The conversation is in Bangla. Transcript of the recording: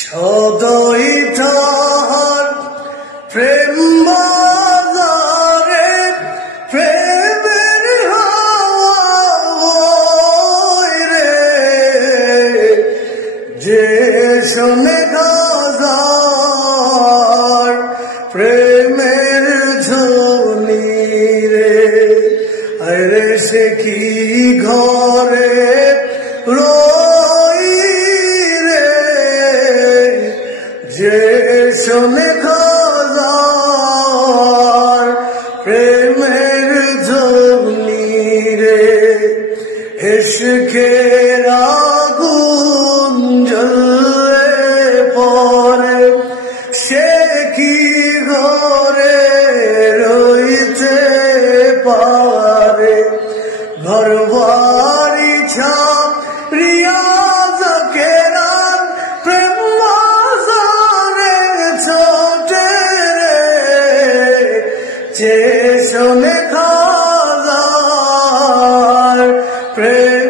সদয় তাহার প্রেম বাজারে প্রেমের হাওয়ায় রে, যে শোনে গাজার প্রেমের ধ্বনি রে, আরে সে কি ঘরে যে শোনে খাজার প্রেমের ধ্বনি রে, ইশকের আগুন জ্বলে পড়ে সে কি ঘরে রইতে পারে, ঘর বাড়ি ছাড়িয়া যে শোনে খাজার প্রেম